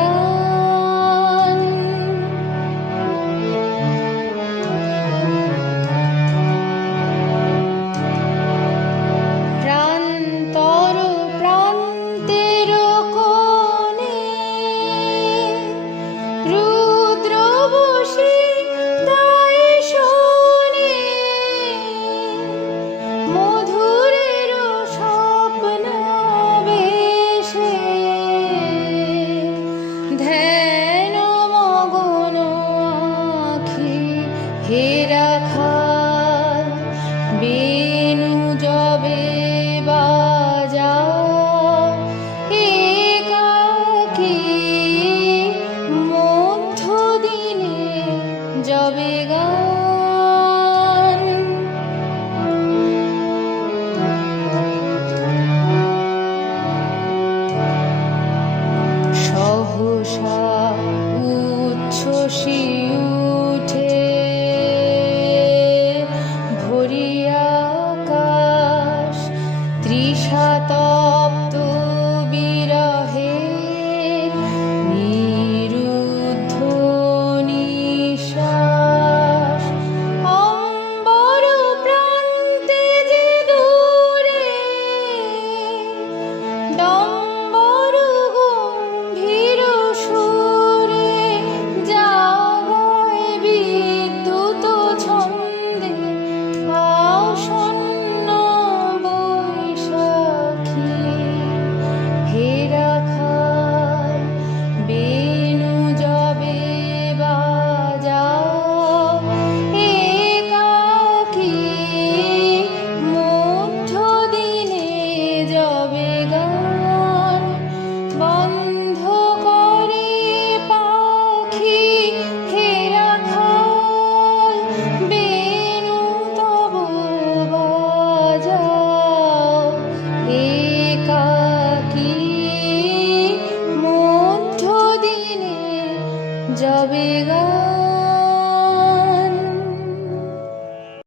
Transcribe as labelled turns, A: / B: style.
A: love. ঘেরা খাল বেনু জবে বাজা একাকি মধ্য দিনে জবে গা と জবে গা।